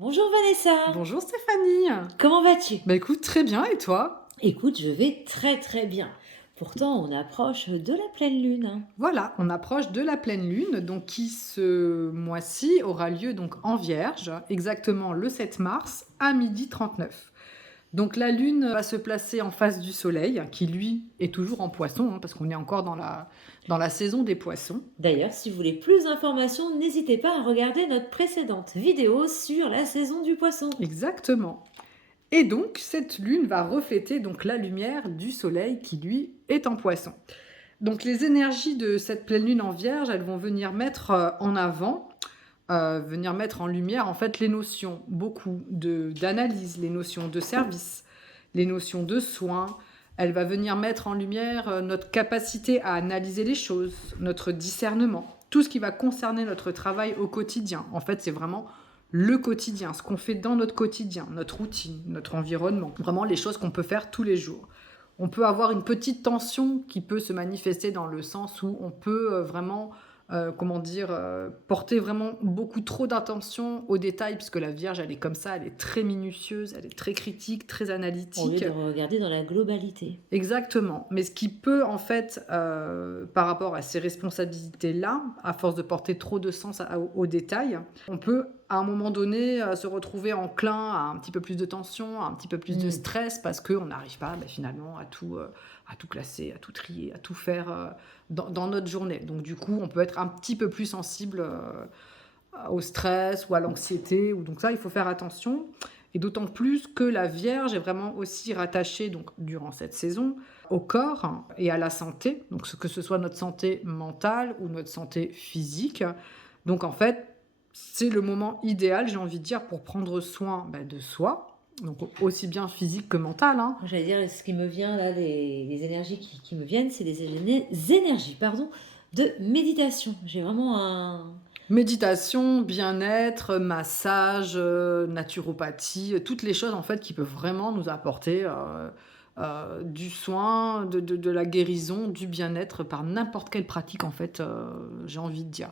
Bonjour Vanessa, Bonjour Stéphanie. comment vas-tu? Bah écoute, très bien et toi? Écoute, je vais très très bien. Pourtant, on approche de la pleine lune, hein. Voilà, on approche de la pleine lune, donc qui ce mois-ci aura lieu donc en Vierge, exactement le 7 mars à 12h39. Donc la lune va se placer en face du soleil, qui lui est toujours en poisson, parce qu'on est encore dans la saison des poissons. D'ailleurs, si vous voulez plus d'informations, n'hésitez pas à regarder notre précédente vidéo sur la saison du poisson. Exactement. Et donc cette lune va refléter donc la lumière du soleil qui lui est en poisson. Donc les énergies de cette pleine lune en Vierge, elles vont venir mettre en avant, venir mettre en lumière en fait les notions, beaucoup d'analyse, les notions de service, les notions de soins. Elle va venir mettre en lumière notre capacité à analyser les choses, notre discernement, tout ce qui va concerner notre travail au quotidien. En fait, c'est vraiment le quotidien, ce qu'on fait dans notre quotidien, notre routine, notre environnement, vraiment les choses qu'on peut faire tous les jours. On peut avoir une petite tension qui peut se manifester dans le sens où on peut vraiment, comment dire, porter vraiment beaucoup trop d'attention aux détails, puisque la Vierge, elle est comme ça, elle est très minutieuse, elle est très critique, très Au lieu analytique. de regarder dans la globalité. Exactement. Mais ce qui peut, en fait, par rapport à ces responsabilités-là, à force de porter trop de sens aux détails, on peut, à un moment donné, se retrouver enclin à un petit peu plus de tension, à un petit peu plus de Hmm. stress, parce qu'on n'arrive pas, finalement, à tout classer, à tout trier, à tout faire dans notre journée. Donc, du coup, on peut être un petit peu plus sensible au stress ou à l'anxiété. Donc ça, il faut faire attention. Et d'autant plus que la Vierge est vraiment aussi rattachée, donc, durant cette saison, au corps et à la santé, donc que ce soit notre santé mentale ou notre santé physique. Donc en fait, c'est le moment idéal, j'ai envie de dire, pour prendre soin de soi, donc aussi bien physique que mental, hein. J'allais dire, ce qui me vient là, les énergies qui me viennent, c'est des énergies, pardon, de méditation. J'ai vraiment un... Méditation, bien-être, massage, naturopathie, toutes les choses en fait qui peuvent vraiment nous apporter du soin, de la guérison, du bien-être par n'importe quelle pratique en fait, j'ai envie de dire.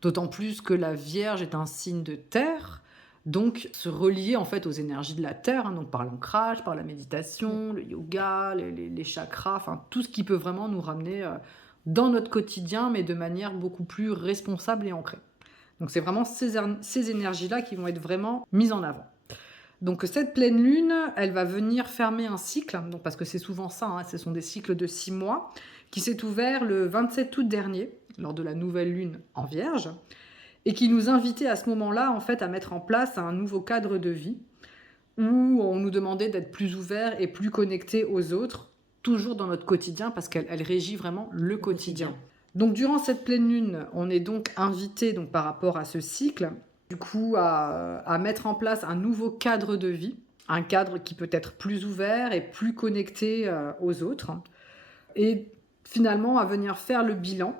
D'autant plus que la Vierge est un signe de terre, donc se relier en fait aux énergies de la terre, hein, donc par l'ancrage, par la méditation, le yoga, les chakras, enfin tout ce qui peut vraiment nous ramener dans notre quotidien, mais de manière beaucoup plus responsable et ancrée. Donc c'est vraiment ces énergies-là qui vont être vraiment mises en avant. Donc cette pleine lune, elle va venir fermer un cycle, donc parce que c'est souvent ça, hein, ce sont des cycles de 6 mois, qui s'est ouvert le 27 août dernier, lors de la nouvelle lune en Vierge, et qui nous invitait à ce moment-là, en fait, à mettre en place un nouveau cadre de vie, où on nous demandait d'être plus ouverts et plus connectés aux autres, toujours dans notre quotidien, parce qu'elle régit vraiment le Le quotidien. quotidien. Donc durant cette pleine lune, on est donc invité, donc par rapport à ce cycle, du coup à mettre en place un nouveau cadre de vie, un cadre qui peut être plus ouvert et plus connecté aux autres, et finalement à venir faire le bilan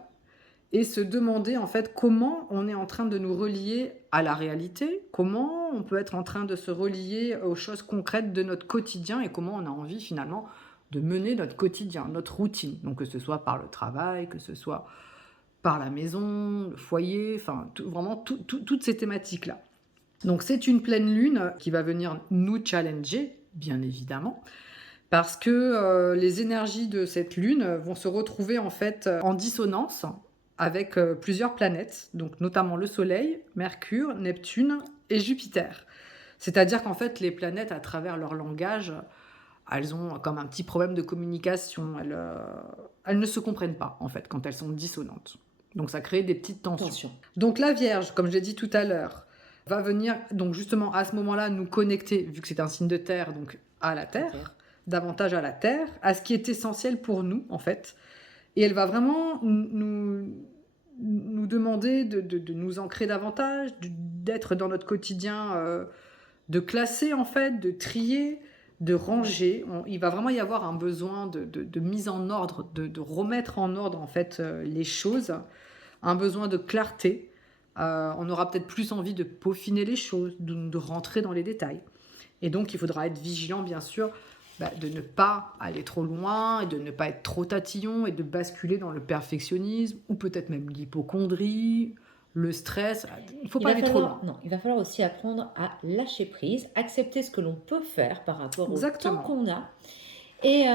et se demander en fait comment on est en train de nous relier à la réalité, comment on peut être en train de se relier aux choses concrètes de notre quotidien et comment on a envie finalement de mener notre quotidien, notre routine. Donc que ce soit par le travail, que ce soit par la maison, le foyer, enfin vraiment toutes ces thématiques-là. Donc c'est une pleine lune qui va venir nous challenger, bien évidemment, parce que les énergies de cette lune vont se retrouver en fait en dissonance avec plusieurs planètes, donc notamment le Soleil, Mercure, Neptune et Jupiter. C'est-à-dire qu'en fait, les planètes, à travers leur langage, elles ont comme un petit problème de communication. Elles ne se comprennent pas, en fait, quand elles sont dissonantes. Donc ça crée des petites tensions. Attention. Donc la Vierge, comme je l'ai dit tout à l'heure, va venir donc justement à ce moment-là nous connecter, vu que c'est un signe de terre, donc à la La terre, Terre. davantage à la terre, à ce qui est essentiel pour nous en fait. Et elle va vraiment nous demander de nous ancrer davantage, d'être dans notre quotidien, de classer en fait, de trier, de ranger. Il va vraiment y avoir un besoin de mise en ordre, de remettre en ordre en fait les choses, un besoin de clarté. On aura peut-être plus envie de peaufiner les choses, de rentrer dans les détails. Et donc, il faudra être vigilant, bien sûr, de ne pas aller trop loin, et de ne pas être trop tatillon, et de basculer dans le perfectionnisme, ou peut-être même l'hypocondrie, le stress. Il ne faut Il pas va aller trop falloir, loin. non, il va falloir aussi apprendre à lâcher prise, accepter ce que l'on peut faire par rapport au temps Exactement. qu'on a. Et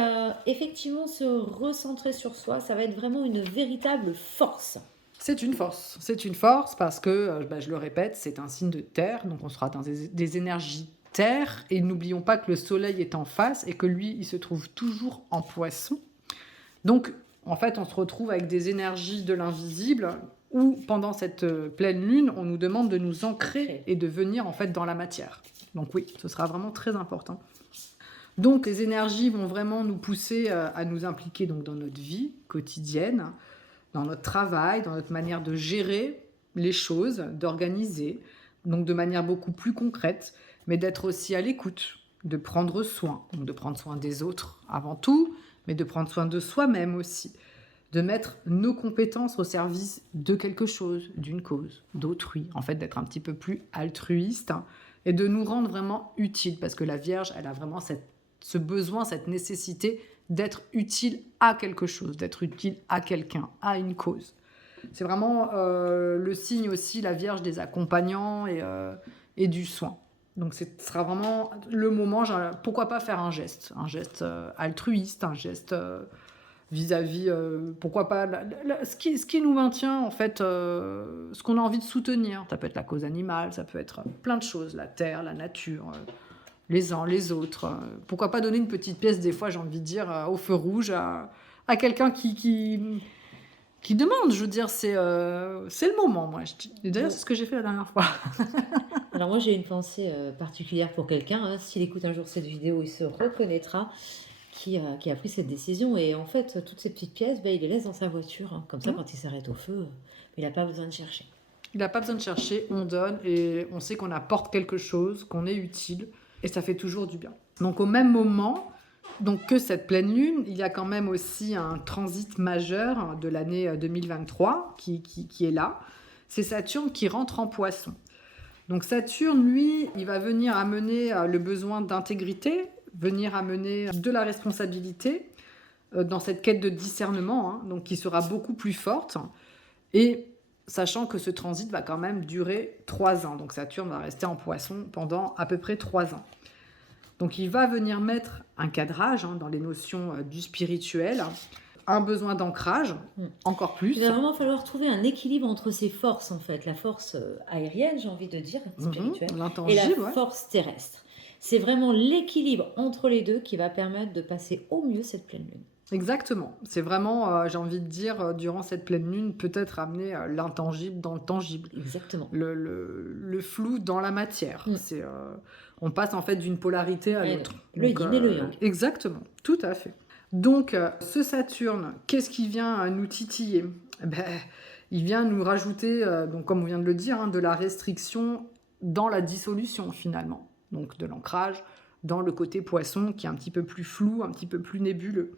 effectivement, se recentrer sur soi, ça va être vraiment une véritable force. C'est une force. C'est une force parce que, je le répète, c'est un signe de terre, donc on sera dans des énergies terre. Et n'oublions pas que le soleil est en face et que lui, il se trouve toujours en poisson. Donc, en fait, on se retrouve avec des énergies de l'invisible où, pendant cette pleine lune, on nous demande de nous ancrer et de venir, en fait, dans la matière. Donc oui, ce sera vraiment très important. Donc, les énergies vont vraiment nous pousser à nous impliquer donc, dans notre vie quotidienne, dans notre travail, dans notre manière de gérer les choses, d'organiser, donc de manière beaucoup plus concrète, mais d'être aussi à l'écoute, de prendre soin, donc de prendre soin des autres avant tout, mais de prendre soin de soi-même aussi, de mettre nos compétences au service de quelque chose, d'une cause, d'autrui, en fait d'être un petit peu plus altruiste et de nous rendre vraiment utiles, parce que la Vierge, elle a vraiment ce besoin, cette nécessité d'être utile à quelque chose, d'être utile à quelqu'un, à une cause. C'est vraiment le signe aussi, la Vierge, des accompagnants et du soin. Donc ce sera vraiment le moment, pourquoi pas faire un geste altruiste, un geste vis-à-vis, pourquoi pas, ce qui nous maintient en fait, ce qu'on a envie de soutenir. Ça peut être la cause animale, ça peut être plein de choses, la terre, la nature, les uns, les autres. Pourquoi pas donner une petite pièce, des fois, j'ai envie de dire, au feu rouge à quelqu'un qui demande. Je veux dire, c'est le moment, moi. Et d'ailleurs, c'est ce que j'ai fait la dernière fois. Alors moi, j'ai une pensée particulière pour quelqu'un, hein. S'il écoute un jour cette vidéo, il se reconnaîtra, qui a pris cette décision. Et en fait, toutes ces petites pièces, il les laisse dans sa voiture, hein. Comme ça, quand il s'arrête au feu, il n'a pas besoin de chercher. Il n'a pas besoin de chercher, on donne et on sait qu'on apporte quelque chose, qu'on est utile et ça fait toujours du bien. Donc au même moment donc, que cette pleine lune, il y a quand même aussi un transit majeur de l'année 2023 qui est là. C'est Saturne qui rentre en Poisson. Donc Saturne, lui, il va venir amener le besoin d'intégrité, venir amener de la responsabilité dans cette quête de discernement, hein, donc qui sera beaucoup plus forte. Et sachant que ce transit va quand même durer 3 ans. Donc Saturne va rester en Poisson pendant à peu près 3 ans. Donc il va venir mettre un cadrage dans les notions du spirituel, un besoin d'ancrage, encore plus. Il va vraiment falloir trouver un équilibre entre ces forces, en fait. La force aérienne, j'ai envie de dire, spirituelle, et la force terrestre. C'est vraiment l'équilibre entre les deux qui va permettre de passer au mieux cette pleine lune. Exactement. C'est vraiment, j'ai envie de dire, durant cette pleine lune, peut-être amener l'intangible dans le tangible. Exactement. Le flou dans la matière. On passe en fait d'une polarité à l'autre. Le yin et le yang. Exactement, tout à fait. Donc, ce Saturne, qu'est-ce qui vient nous titiller ? Il vient nous rajouter, donc, comme on vient de le dire, de la restriction dans la dissolution finalement. Donc de l'ancrage dans le côté Poisson qui est un petit peu plus flou, un petit peu plus nébuleux.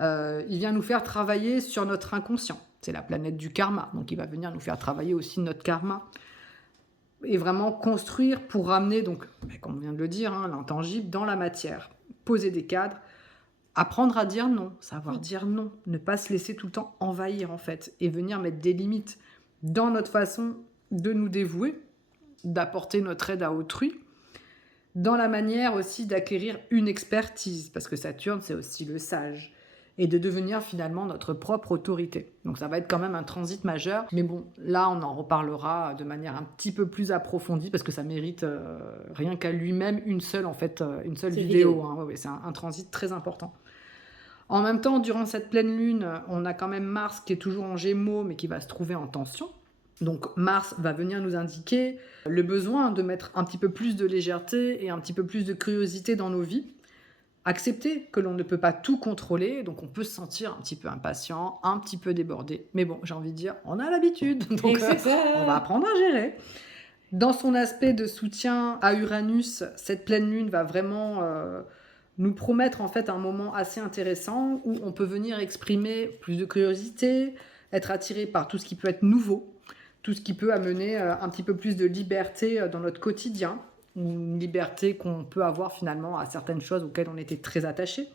Il vient nous faire travailler sur notre inconscient. C'est la planète du karma, donc il va venir nous faire travailler aussi notre karma. Et vraiment construire pour ramener, donc, comme on vient de le dire, l'intangible dans la matière. Poser des cadres, apprendre à dire non, savoir dire non, ne pas se laisser tout le temps envahir en fait, et venir mettre des limites dans notre façon de nous dévouer, d'apporter notre aide à autrui, dans la manière aussi d'acquérir une expertise, parce que Saturne c'est aussi le sage, et de devenir finalement notre propre autorité. Donc ça va être quand même un transit majeur, mais bon, là on en reparlera de manière un petit peu plus approfondie, parce que ça mérite rien qu'à lui-même une seule vidéo. Ouais, c'est un transit très important. En même temps, durant cette pleine lune, on a quand même Mars qui est toujours en Gémeaux, mais qui va se trouver en tension. Donc Mars va venir nous indiquer le besoin de mettre un petit peu plus de légèreté et un petit peu plus de curiosité dans nos vies. Accepter que l'on ne peut pas tout contrôler, donc on peut se sentir un petit peu impatient, un petit peu débordé. Mais bon, j'ai envie de dire, on a l'habitude, donc on va apprendre à gérer. Dans son aspect de soutien à Uranus, cette pleine lune va vraiment nous promettre en fait un moment assez intéressant où on peut venir exprimer plus de curiosité, être attiré par tout ce qui peut être nouveau, tout ce qui peut amener un petit peu plus de liberté dans notre quotidien, une liberté qu'on peut avoir finalement à certaines choses auxquelles on était très attaché,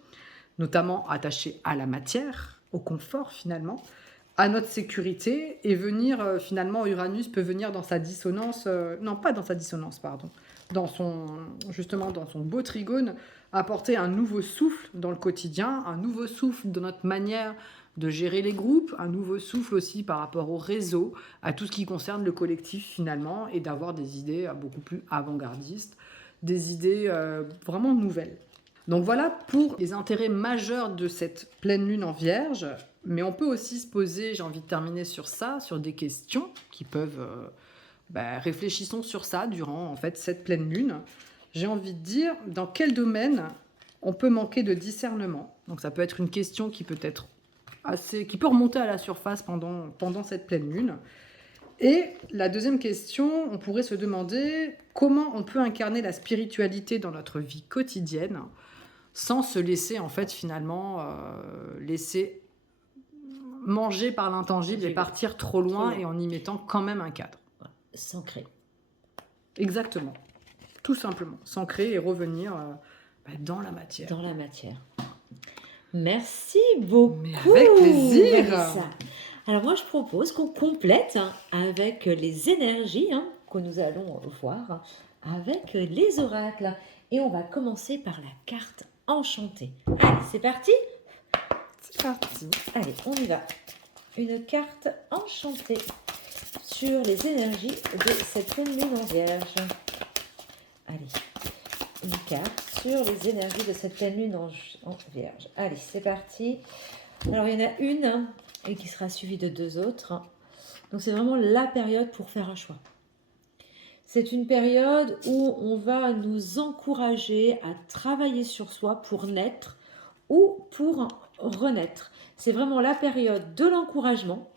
notamment attaché à la matière, au confort finalement, à notre sécurité et venir, finalement, Uranus peut venir dans sa dissonance, non pas dans sa dissonance, pardon, justement dans son beau trigone, apporter un nouveau souffle dans le quotidien, un nouveau souffle dans notre manière de gérer les groupes, un nouveau souffle aussi par rapport au réseau, à tout ce qui concerne le collectif finalement, et d'avoir des idées beaucoup plus avant-gardistes, des idées vraiment nouvelles. Donc voilà pour les intérêts majeurs de cette pleine lune en Vierge, mais on peut aussi se poser, j'ai envie de terminer sur ça, sur des questions qui peuvent... réfléchissons sur ça durant en fait cette pleine lune. J'ai envie de dire dans quel domaine on peut manquer de discernement. Donc ça peut être une question qui peut être qui peut remonter à la surface pendant cette pleine lune. Et la deuxième question, on pourrait se demander comment on peut incarner la spiritualité dans notre vie quotidienne sans se laisser en fait finalement laisser manger par l'intangible et partir trop loin et en y mettant quand même un cadre. S'ancrer. Exactement. Tout simplement. S'ancrer et revenir dans la matière. Dans la matière. Merci beaucoup. Mais avec plaisir. Vanessa. Alors moi, je propose qu'on complète avec les énergies que nous allons voir avec les oracles. Et on va commencer par la carte enchantée. Allez, c'est parti? C'est parti. Allez, on y va. Une carte enchantée sur les énergies de cette pleine lune en Vierge. Allez, une carte sur les énergies de cette pleine lune en Vierge. Allez, c'est parti. Alors, il y en a une et qui sera suivie de deux autres. Donc, c'est vraiment la période pour faire un choix. C'est une période où on va nous encourager à travailler sur soi pour naître ou pour renaître. C'est vraiment la période de l'encouragement.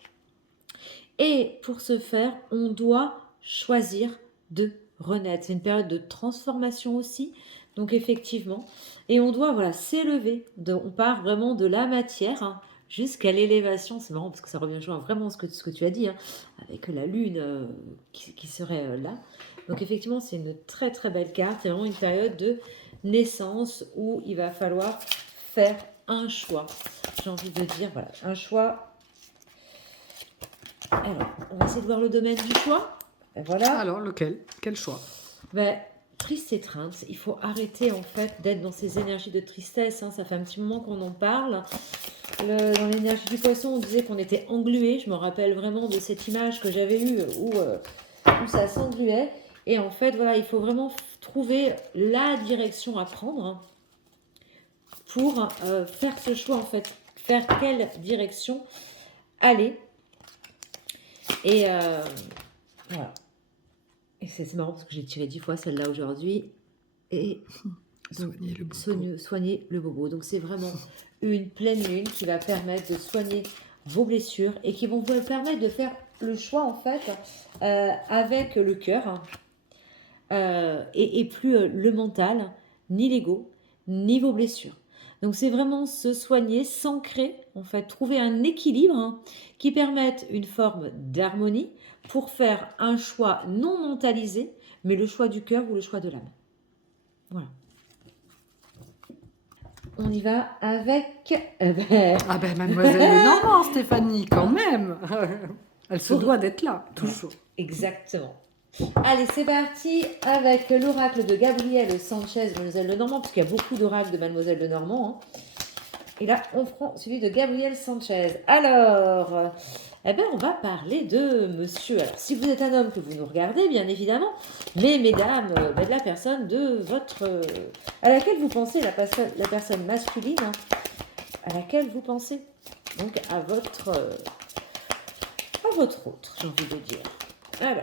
Et pour ce faire, on doit choisir de renaître. C'est une période de transformation aussi. Donc effectivement, et on doit s'élever. On part vraiment de la matière jusqu'à l'élévation. C'est marrant parce que ça revient vraiment ce que tu as dit, avec la lune qui serait là. Donc effectivement, c'est une très très belle carte. C'est vraiment une période de naissance où il va falloir faire un choix. J'ai envie de dire, un choix. Alors, on va essayer de voir le domaine du choix. Et voilà. Alors, lequel? Quel choix? Triste et crainte. Il faut arrêter en fait d'être dans ces énergies de tristesse. Ça fait un petit moment qu'on en parle. Dans l'énergie du poisson, on disait qu'on était englué. Je me rappelle vraiment de cette image que j'avais eue où ça s'engluait. Et en fait, il faut vraiment trouver la direction à prendre pour faire ce choix en fait. Faire quelle direction aller. Et voilà. Et c'est marrant parce que j'ai tiré 10 fois celle-là aujourd'hui. Et soigner le bobo. Soigner le bobo. Donc c'est vraiment une pleine lune qui va permettre de soigner vos blessures et qui vont vous permettre de faire le choix en fait avec le cœur et plus le mental, ni l'ego, ni vos blessures. Donc c'est vraiment se soigner, s'ancrer, en fait, trouver un équilibre qui permette une forme d'harmonie pour faire un choix non mentalisé, mais le choix du cœur ou le choix de l'âme. Voilà. On y va avec... Mademoiselle Lenormand, Stéphanie, quand même. Elle se doit d'être là, toujours. Exactement. Allez, c'est parti avec l'oracle de Gabrielle Sanchez, Mademoiselle Lenormand, parce qu'il y a beaucoup d'oracles de Mademoiselle Lenormand. Et là, on prend celui de Gabrielle Sanchez. Alors, on va parler de monsieur. Alors, si vous êtes un homme que vous nous regardez, bien évidemment, mais mesdames, de la personne de votre... à laquelle vous pensez, la personne masculine, à laquelle vous pensez. Donc, à votre autre, j'ai envie de dire. Alors,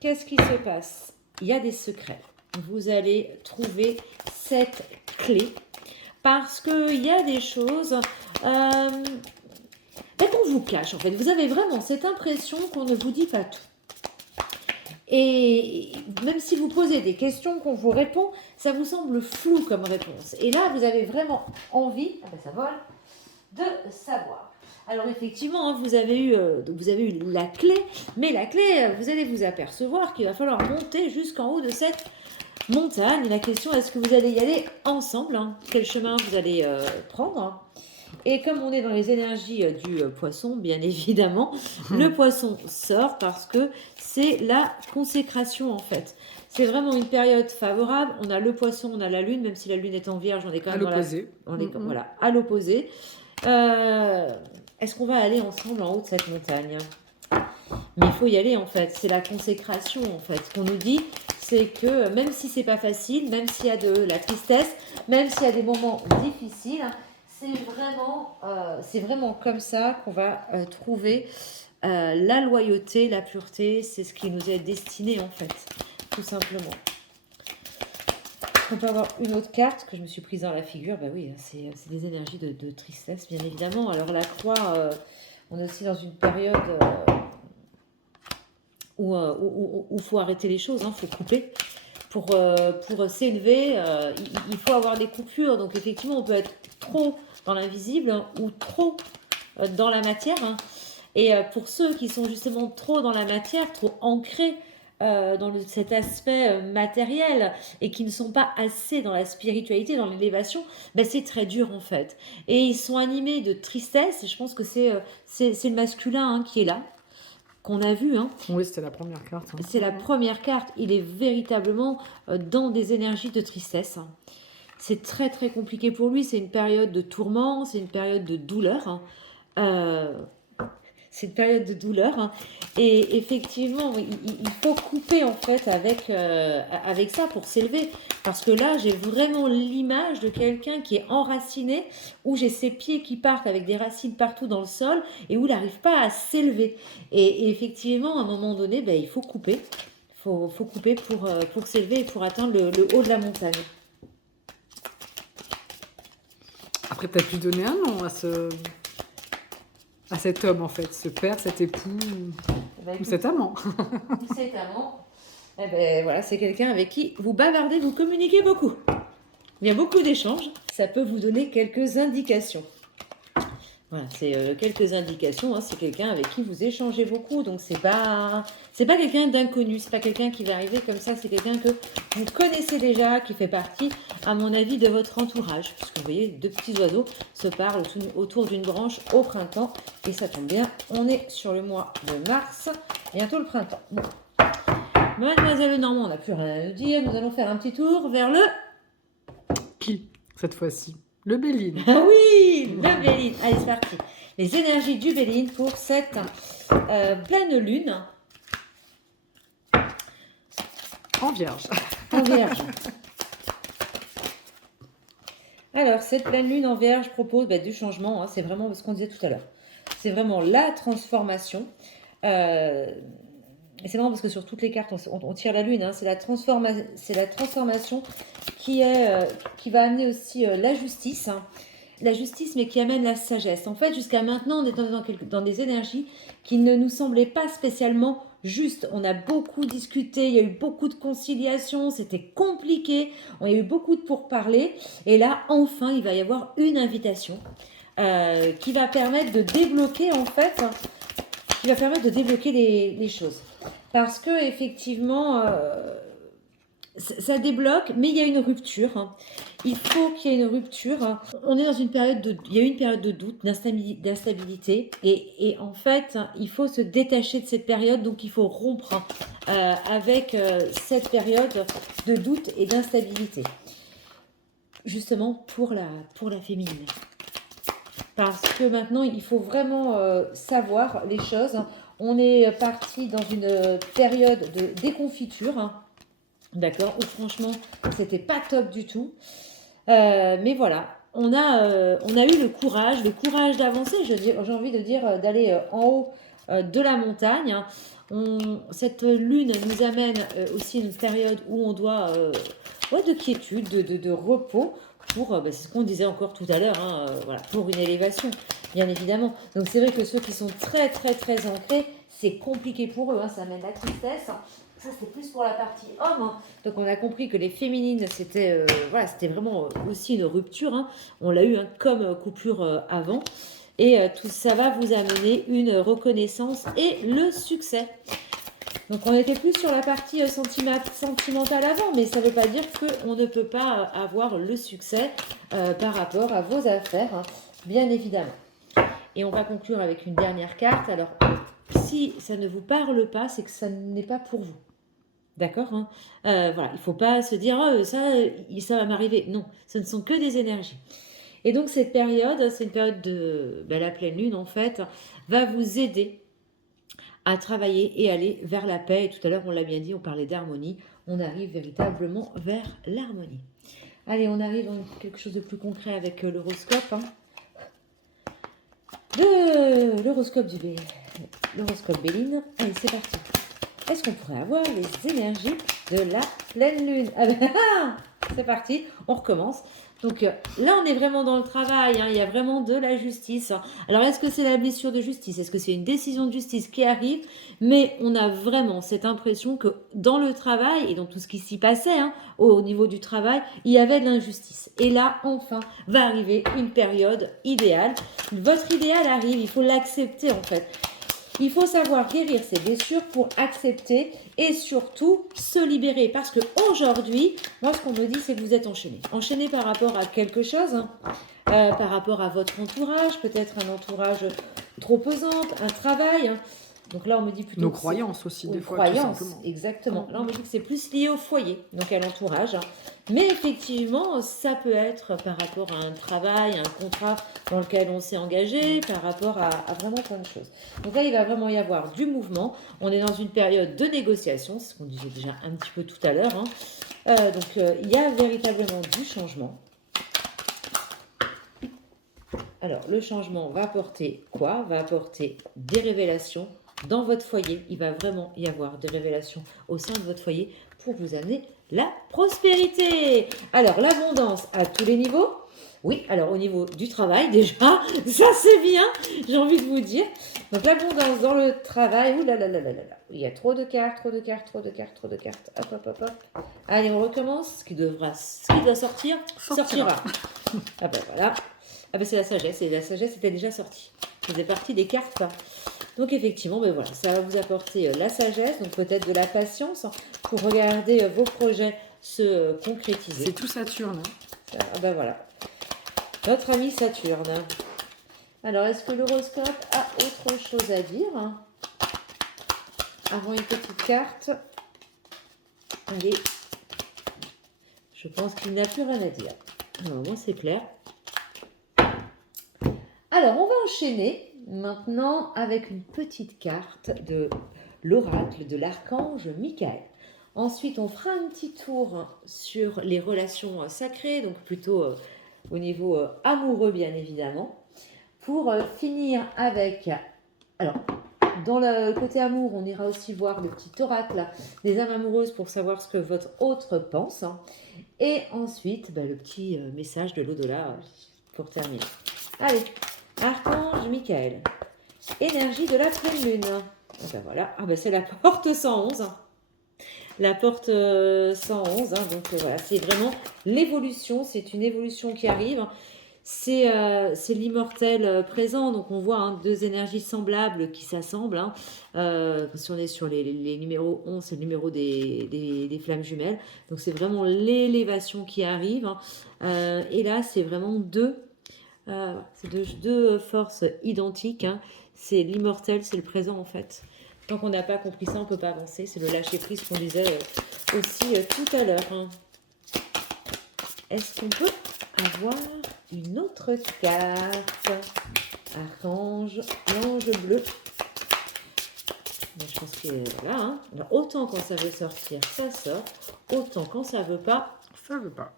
qu'est-ce qui se passe? Il y a des secrets. Vous allez trouver cette clé parce qu'il y a des choses qu'on vous cache en fait. Vous avez vraiment cette impression qu'on ne vous dit pas tout. Et même si vous posez des questions qu'on vous répond, ça vous semble flou comme réponse. Et là, vous avez vraiment envie, ça vole, de savoir. Alors effectivement, vous avez eu la clé, mais la clé, vous allez vous apercevoir qu'il va falloir monter jusqu'en haut de cette montagne. La question, est-ce que vous allez y aller ensemble? Quel chemin vous allez prendre? Et comme on est dans les énergies du poisson, bien évidemment, le poisson sort parce que c'est la consécration en fait. C'est vraiment une période favorable. On a le poisson, on a la lune, même si la lune est en vierge, on est quand À même l'opposé. voilà, à l'opposé. Est-ce qu'on va aller ensemble en haut de cette montagne? Mais il faut y aller en fait. C'est la consécration en fait qu'on nous dit. C'est que même si c'est pas facile, même s'il y a de la tristesse, même s'il y a des moments difficiles, c'est vraiment comme ça qu'on va trouver la loyauté, la pureté. C'est ce qui nous est destiné en fait, tout simplement. On peut avoir une autre carte que je me suis prise dans la figure. Bah oui, c'est des énergies de tristesse, bien évidemment. Alors la croix, on est aussi dans une période où il faut arrêter les choses, il faut couper. Pour s'élever, il faut avoir des coupures. Donc effectivement, on peut être trop dans l'invisible ou trop dans la matière. Et pour ceux qui sont justement trop dans la matière, trop ancrés dans cet aspect matériel et qui ne sont pas assez dans la spiritualité, dans l'élévation, ben c'est très dur en fait. Et ils sont animés de tristesse. Et je pense que c'est le masculin qui est là, qu'on a vu. Oui, c'était la première carte. C'est la première carte. Il est véritablement dans des énergies de tristesse. C'est très très compliqué pour lui. C'est une période de tourment, c'est une période de douleur. C'est une période de douleur. Et effectivement, il faut couper en fait avec ça pour s'élever. Parce que là, j'ai vraiment l'image de quelqu'un qui est enraciné, où j'ai ses pieds qui partent avec des racines partout dans le sol et où il n'arrive pas à s'élever. Et effectivement, à un moment donné, il faut couper. Il faut couper pour s'élever et pour atteindre le haut de la montagne. Après, tu as pu donner un nom à cet homme, en fait, ce père, cet époux, ou cet amant. Cet amant, voilà, c'est quelqu'un avec qui vous bavardez, vous communiquez beaucoup. Il y a beaucoup d'échanges, ça peut vous donner quelques indications. Voilà, c'est quelques indications, c'est quelqu'un avec qui vous échangez beaucoup, donc c'est pas quelqu'un d'inconnu, c'est pas quelqu'un qui va arriver comme ça, c'est quelqu'un que vous connaissez déjà, qui fait partie, à mon avis, de votre entourage, puisque vous voyez, deux petits oiseaux se parlent autour d'une branche au printemps, et ça tombe bien, on est sur le mois de mars, bientôt le printemps. Bon. Mademoiselle Lenormand, on n'a plus rien à nous dire, nous allons faire un petit tour vers le... Qui, cette fois-ci? Le Béline. Ah oui, le Béline. Allez, c'est parti. Les énergies du Béline pour cette pleine lune. En vierge. En vierge. Alors, cette pleine lune en vierge propose du changement. C'est vraiment ce qu'on disait tout à l'heure. C'est vraiment la transformation. Et c'est marrant parce que sur toutes les cartes, on tire la lune. C'est la transformation qui va amener aussi la justice. La justice, mais qui amène la sagesse. En fait, jusqu'à maintenant, on est dans des énergies qui ne nous semblaient pas spécialement justes. On a beaucoup discuté, il y a eu beaucoup de conciliation, c'était compliqué, il y a eu beaucoup de pourparlers. Et là, enfin, il va y avoir une invitation qui va permettre de débloquer, en fait, les choses. Parce que, effectivement... ça débloque, mais il y a une rupture. Il faut qu'il y ait une rupture. On est dans une période il y a eu une période de doute, d'instabilité. Et en fait, il faut se détacher de cette période. Donc, il faut rompre avec cette période de doute et d'instabilité. Justement, pour la féminine. Parce que maintenant, il faut vraiment savoir les choses. On est parti dans une période de déconfiture. D'accord, où franchement, c'était pas top du tout. Mais voilà, on a eu le courage d'avancer. J'ai envie de dire d'aller en haut de la montagne. Cette lune nous amène aussi une période où on doit de quiétude, de repos pour, c'est ce qu'on disait encore tout à l'heure, voilà, pour une élévation, bien évidemment. Donc c'est vrai que ceux qui sont très très très ancrés, c'est compliqué pour eux, ça amène la tristesse. Ça, c'était plus pour la partie homme. Donc, on a compris que les féminines, c'était vraiment aussi une rupture. On l'a eu comme coupure avant. Et tout ça va vous amener une reconnaissance et le succès. Donc, on était plus sur la partie sentimentale avant, mais ça ne veut pas dire qu'on ne peut pas avoir le succès par rapport à vos affaires. bien évidemment. Et on va conclure avec une dernière carte. Alors, si ça ne vous parle pas, c'est que ça n'est pas pour vous. D'accord, hein. Voilà, il ne faut pas se dire oh, ça va m'arriver. Non, ce ne sont que des énergies. Et donc, cette période, c'est une période de la pleine lune, en fait, va vous aider à travailler et aller vers la paix. Et tout à l'heure, on l'a bien dit, on parlait d'harmonie. On arrive véritablement vers l'harmonie. Allez, on arrive dans quelque chose de plus concret avec l'horoscope. Hein. L'horoscope Béline. Allez, c'est parti. Est-ce qu'on pourrait avoir les énergies de la pleine lune? C'est parti, on recommence. Donc là, on est vraiment dans le travail, hein, il y a vraiment de la justice. Alors, est-ce que c'est la blessure de justice? Est-ce que c'est une décision de justice qui arrive? Mais on a vraiment cette impression que dans le travail et dans tout ce qui s'y passait, hein, au niveau du travail, il y avait de l'injustice. Et là, enfin, va arriver une période idéale. Votre idéal arrive, il faut l'accepter en fait. Il faut savoir guérir ses blessures pour accepter et surtout se libérer. Parce qu'aujourd'hui, moi, ce qu'on me dit, c'est que vous êtes enchaîné. Enchaîné par rapport à quelque chose, hein, par rapport à votre entourage, peut-être un entourage trop pesant, un travail. Hein. Donc là, on me dit plutôt... Nos croyances aussi, des fois, croyances, tout simplement. Exactement. Là, on me dit que c'est plus lié au foyer, donc à l'entourage. Hein. Mais effectivement, ça peut être par rapport à un travail, un contrat dans lequel on s'est engagé, par rapport à vraiment plein de choses. Donc là, il va vraiment y avoir du mouvement. On est dans une période de négociation, c'est ce qu'on disait déjà un petit peu tout à l'heure. Hein. Il y a véritablement du changement. Alors, le changement va apporter quoi? Va apporter des révélations dans votre foyer. Il va vraiment y avoir des révélations au sein de votre foyer pour vous amener la prospérité. Alors, l'abondance à tous les niveaux. Oui, alors au niveau du travail déjà, ça c'est bien, j'ai envie de vous dire. Donc l'abondance dans le travail, il y a trop de cartes. Hop, hop, hop, hop. Allez, on recommence. Ce qui doit sortir, sortira. Ah ben voilà. Ah ben c'est la sagesse, et la sagesse était déjà sortie. Ça faisait partie des cartes. Donc effectivement, ben voilà, ça va vous apporter la sagesse, donc peut-être de la patience pour regarder vos projets se concrétiser. C'est tout Saturne. Ah ben voilà. Notre ami Saturne. Alors, est-ce que l'horoscope a autre chose à dire? Avant une petite carte. Allez. Je pense qu'il n'a plus rien à dire. Normalement, c'est clair. Alors, on va enchaîner maintenant avec une petite carte de l'oracle de l'archange Michael. Ensuite, on fera un petit tour sur les relations sacrées, donc plutôt au niveau amoureux, bien évidemment. Pour finir avec... Alors, dans le côté amour, on ira aussi voir le petit oracle des âmes amoureuses pour savoir ce que votre autre pense. Et ensuite, le petit message de l'au-delà pour terminer. Allez, archange Michael. Énergie de la pleine lune. Voilà, c'est la porte 111. La porte 111, hein, donc voilà, c'est vraiment l'évolution, c'est une évolution qui arrive. C'est l'immortel présent, donc on voit deux énergies semblables qui s'assemblent. Hein. Si on est sur les numéros 11, c'est le numéro des flammes jumelles. Donc c'est vraiment l'élévation qui arrive. Hein. Et là, c'est vraiment deux forces identiques. Hein. C'est l'immortel, c'est le présent en fait. Tant qu'on n'a pas compris ça, on ne peut pas avancer. C'est le lâcher-prise qu'on disait aussi tout à l'heure. Hein. Est-ce qu'on peut avoir une autre carte? Archange, l'ange bleu. Je pense que voilà. Hein. Alors, autant quand ça veut sortir, ça sort. Autant quand ça veut pas, ça veut pas.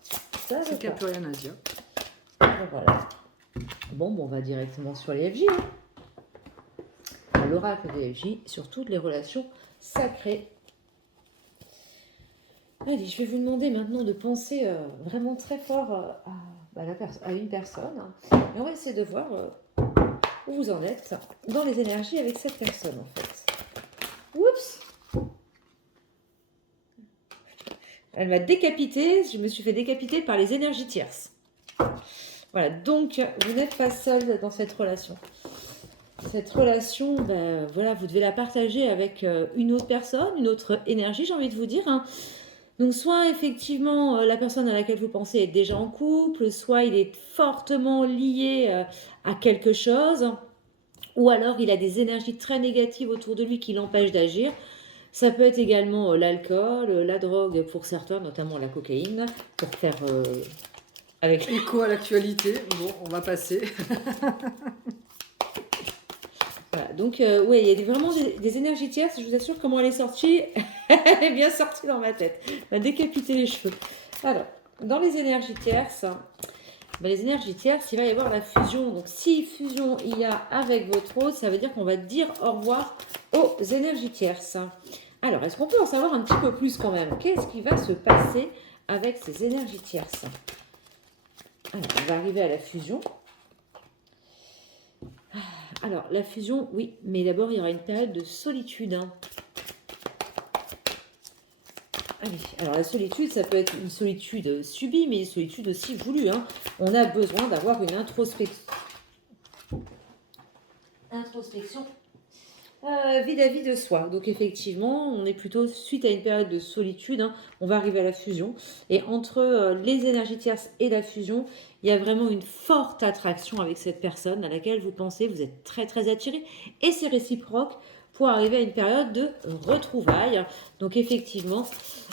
C'est qu'il n'y a plus rien à dire. Voilà. Bon, on va directement sur les FJ. Hein. L'oracle des FJ sur toutes les relations sacrées. Allez, je vais vous demander maintenant de penser vraiment très fort à une personne. Hein. Et on va essayer de voir où vous en êtes dans les énergies avec cette personne, en fait. Oups! Elle m'a décapité, je me suis fait décapiter par les énergies tierces. Voilà, donc vous n'êtes pas seul dans cette relation. Cette relation, voilà, vous devez la partager avec une autre personne, une autre énergie, j'ai envie de vous dire. Hein. Donc soit effectivement la personne à laquelle vous pensez est déjà en couple, soit il est fortement lié à quelque chose, ou alors il a des énergies très négatives autour de lui qui l'empêchent d'agir. Ça peut être également l'alcool, la drogue pour certains, notamment la cocaïne, pour faire avec... Écho à l'actualité. Bon, on va passer. Voilà, donc ouais, il y a vraiment des énergies tierces, je vous assure comment elle est sortie, elle est bien sortie dans ma tête. Elle m'a décapité les cheveux. Alors, dans les énergies tierces, les énergies tierces, il va y avoir la fusion. Donc si fusion il y a avec votre autre, ça veut dire qu'on va dire au revoir aux énergies tierces. Alors, est-ce qu'on peut en savoir un petit peu plus quand même? Qu'est-ce qui va se passer avec ces énergies tierces? Alors, on va arriver à la fusion. Alors, la fusion, oui, mais d'abord, il y aura une période de solitude. Allez, alors la solitude, ça peut être une solitude subie, mais une solitude aussi voulue. On a besoin d'avoir une introspection. Vis-à-vis de soi. Donc effectivement, on est plutôt suite à une période de solitude, on va arriver à la fusion. Et entre les énergies tierces et la fusion, il y a vraiment une forte attraction avec cette personne à laquelle vous pensez, vous êtes très très attiré. Et c'est réciproque pour arriver à une période de retrouvailles. Donc effectivement,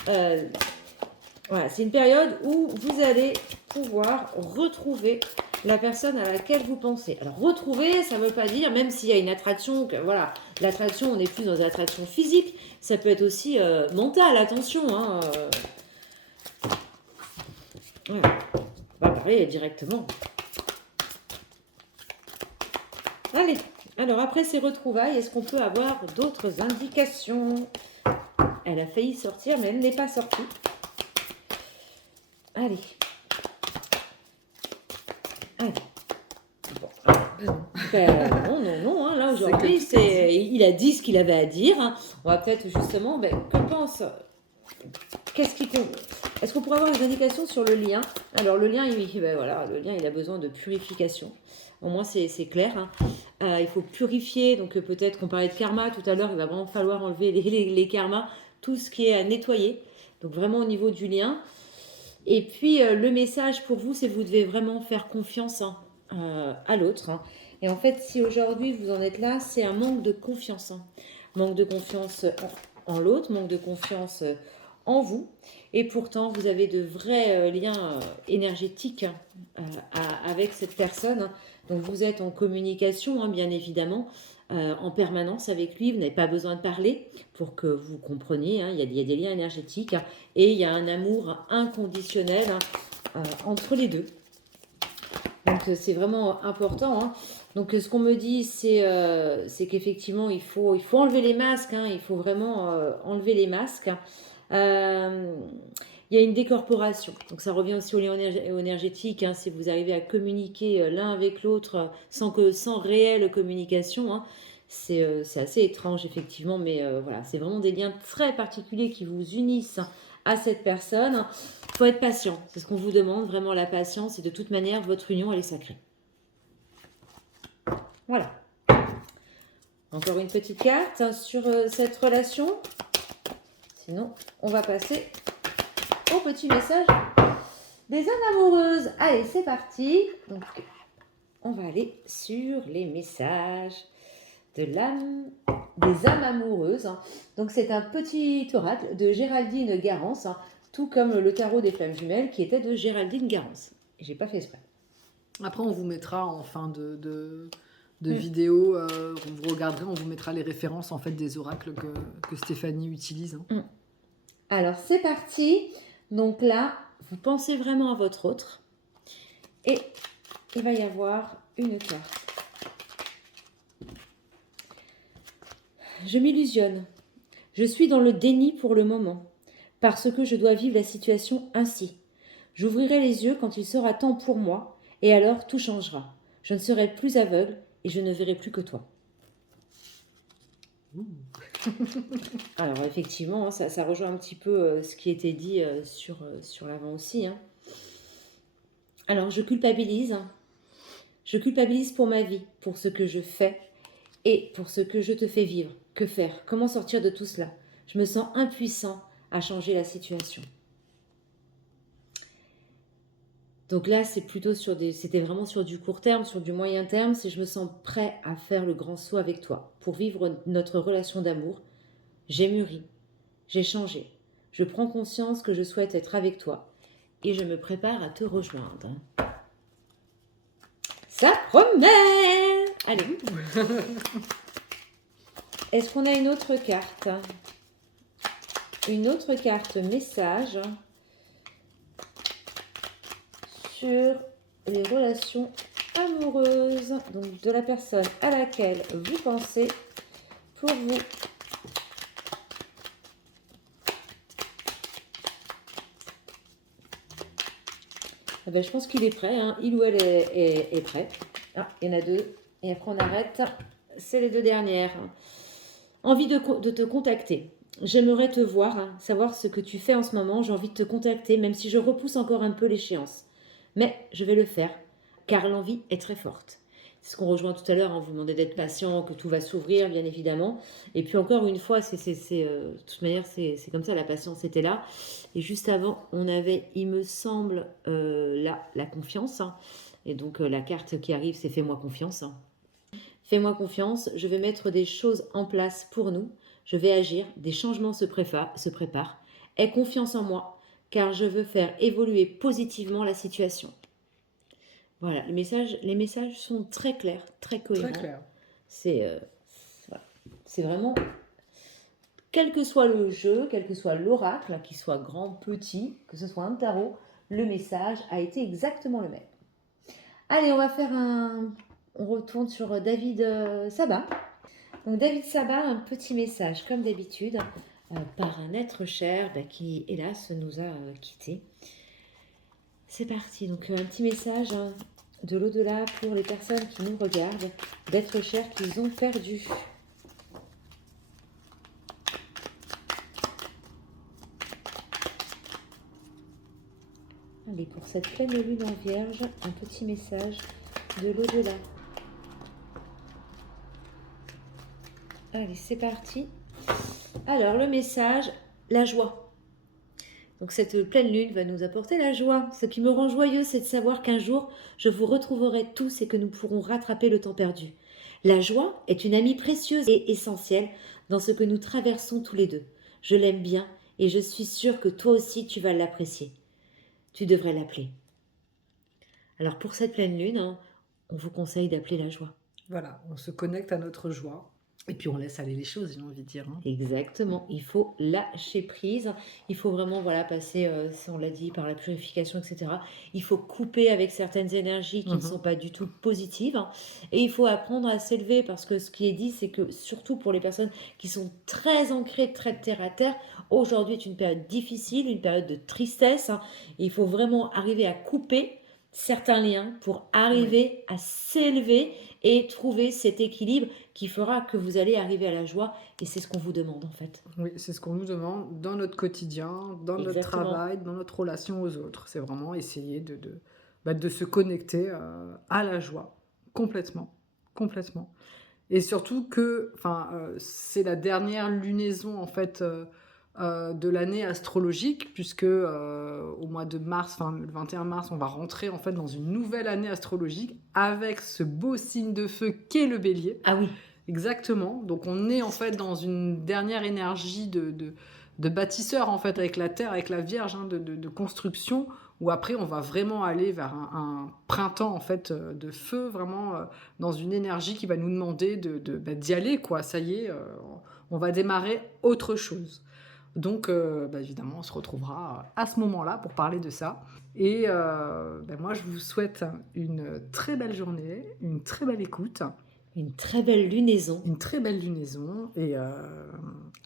voilà, c'est une période où vous allez pouvoir retrouver la personne à laquelle vous pensez. Alors retrouver, ça ne veut pas dire, même s'il y a une attraction, que voilà, l'attraction, on n'est plus dans une attraction physique, ça peut être aussi mental, attention. Voilà. On va parler directement. Allez, alors après ces retrouvailles, est-ce qu'on peut avoir d'autres indications? Elle a failli sortir, mais elle n'est pas sortie. Allez. Allez. Bon. Non, là aujourd'hui, il a dit ce qu'il avait à dire. On va peut-être justement, que pense, qu'est-ce qui compte? Est-ce qu'on pourrait avoir des indications sur le lien? Alors le lien, le lien, il a besoin de purification. Au moins c'est clair. Il faut purifier, donc peut-être qu'on parlait de karma tout à l'heure, il va vraiment falloir enlever les karmas, tout ce qui est à nettoyer. Donc vraiment au niveau du lien. Et puis le message pour vous, c'est que vous devez vraiment faire confiance à l'autre. Et en fait, si aujourd'hui vous en êtes là, c'est un manque de confiance. Manque de confiance en l'autre, manque de confiance en vous. Et pourtant, vous avez de vrais liens énergétiques avec cette personne. Donc vous êtes en communication, bien évidemment, en permanence avec lui. Vous n'avez pas besoin de parler pour que vous compreniez. Il y a des liens énergétiques et il y a un amour inconditionnel entre les deux. Donc c'est vraiment important. Donc ce qu'on me dit, c'est qu'effectivement, il faut enlever les masques. Il faut vraiment enlever les masques. Il y a une décorporation. Donc ça revient aussi au lien énergétique. Si vous arrivez à communiquer l'un avec l'autre sans réelle communication, c'est assez étrange effectivement. Mais voilà, c'est vraiment des liens très particuliers qui vous unissent à cette personne. Il faut être patient. C'est ce qu'on vous demande, vraiment la patience. Et de toute manière, votre union, elle est sacrée. Voilà. Encore une petite carte sur cette relation. Sinon, on va passer au petit message des âmes amoureuses. Allez, c'est parti. Donc, on va aller sur les messages des âmes amoureuses. Donc, c'est un petit oracle de Géraldine Garance, tout comme le tarot des flammes jumelles qui était de Géraldine Garance. J'ai pas fait exprès. Après, on vous mettra en fin de vidéo, vous regarderez, on vous mettra les références en fait des oracles que Stéphanie utilise. Alors, c'est parti. Donc là, vous pensez vraiment à votre autre. Et il va y avoir une carte. Je m'illusionne. Je suis dans le déni pour le moment, parce que je dois vivre la situation ainsi. J'ouvrirai les yeux quand il sera temps pour moi, et alors tout changera. Je ne serai plus aveugle et je ne verrai plus que toi. Alors effectivement, ça rejoint un petit peu ce qui était dit sur l'avant aussi. Alors je culpabilise. Je culpabilise pour ma vie, pour ce que je fais et pour ce que je te fais vivre. Que faire? Comment sortir de tout cela? Je me sens impuissant à changer la situation. Donc là, c'était vraiment sur du court terme, sur du moyen terme. Si je me sens prêt à faire le grand saut avec toi pour vivre notre relation d'amour, j'ai mûri, j'ai changé. Je prends conscience que je souhaite être avec toi et je me prépare à te rejoindre. Ça promet! Allez. Est-ce qu'on a une autre carte? Une autre carte message sur les relations amoureuses, donc de la personne à laquelle vous pensez pour vous. Ah ben, je pense qu'il est prêt, hein. Il ou elle est prêt. Ah, il y en a deux. Et après on arrête. C'est les deux dernières. Envie de te contacter. J'aimerais te voir, hein, savoir ce que tu fais en ce moment. J'ai envie de te contacter, même si je repousse encore un peu l'échéance. Mais je vais le faire, car l'envie est très forte. C'est ce qu'on rejoint tout à l'heure, hein, vous demandez d'être patient, que tout va s'ouvrir, bien évidemment. Et puis encore une fois, de toute manière, c'est comme ça, la patience était là. Et juste avant, on avait, il me semble, là, la confiance. Hein. Et donc, la carte qui arrive, c'est fais-moi confiance. Hein. Fais-moi confiance, je vais mettre des choses en place pour nous. Je vais agir, des changements se préparent. Aie confiance en moi, car je veux faire évoluer positivement la situation. Voilà, les messages sont très clairs, très cohérents. Très clair. Voilà. C'est vraiment, quel que soit le jeu, quel que soit l'oracle, qu'il soit grand, petit, que ce soit un tarot, le message a été exactement le même. Allez, on retourne sur David Sabat. Donc David Sabat, un petit message, comme d'habitude, par un être cher qui, hélas, nous a quittés. C'est parti, donc un petit message de l'au-delà pour les personnes qui nous regardent, d'êtres chers qu'ils ont perdus. Allez, pour cette pleine lune en vierge, un petit message de l'au-delà. Allez, c'est parti. Alors, le message, la joie. Donc, cette pleine lune va nous apporter la joie. Ce qui me rend joyeux, c'est de savoir qu'un jour, je vous retrouverai tous et que nous pourrons rattraper le temps perdu. La joie est une amie précieuse et essentielle dans ce que nous traversons tous les deux. Je l'aime bien et je suis sûre que toi aussi, tu vas l'apprécier. Tu devrais l'appeler. Alors, pour cette pleine lune, hein, on vous conseille d'appeler la joie. Voilà, on se connecte à notre joie. Et puis on laisse aller les choses, j'ai envie de dire. Hein. Exactement, il faut lâcher prise, il faut vraiment passer, on l'a dit, par la purification, etc. Il faut couper avec certaines énergies qui ne sont pas du tout positives, hein. Et il faut apprendre à s'élever parce que ce qui est dit, c'est que surtout pour les personnes qui sont très ancrées, très terre à terre, aujourd'hui est une période difficile, une période de tristesse, hein. Et il faut vraiment arriver à couper certains liens pour arriver à s'élever et trouver cet équilibre qui fera que vous allez arriver à la joie. Et c'est ce qu'on vous demande en fait. Oui, c'est ce qu'on nous demande dans notre quotidien, dans notre travail, dans notre relation aux autres. C'est vraiment essayer de se connecter à la joie, complètement. Et surtout que c'est la dernière lunaison en fait de l'année astrologique, puisque au mois de mars, le 21 mars, on va rentrer en fait dans une nouvelle année astrologique avec ce beau signe de feu qu'est le Bélier. Ah oui. Exactement. Donc on est en fait dans une dernière énergie de bâtisseur en fait avec la Terre, avec la Vierge, hein, de construction, où après on va vraiment aller vers un printemps en fait de feu, vraiment dans une énergie qui va nous demander d'y aller, quoi. Ça y est, on va démarrer autre chose. Donc, évidemment, on se retrouvera à ce moment-là pour parler de ça. Et moi, je vous souhaite une très belle journée, une très belle écoute. Une très belle lunaison. Une très belle lunaison. Et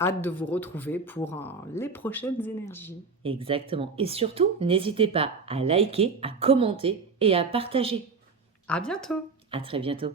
hâte de vous retrouver pour les prochaines énergies. Exactement. Et surtout, n'hésitez pas à liker, à commenter et à partager. À bientôt. À très bientôt.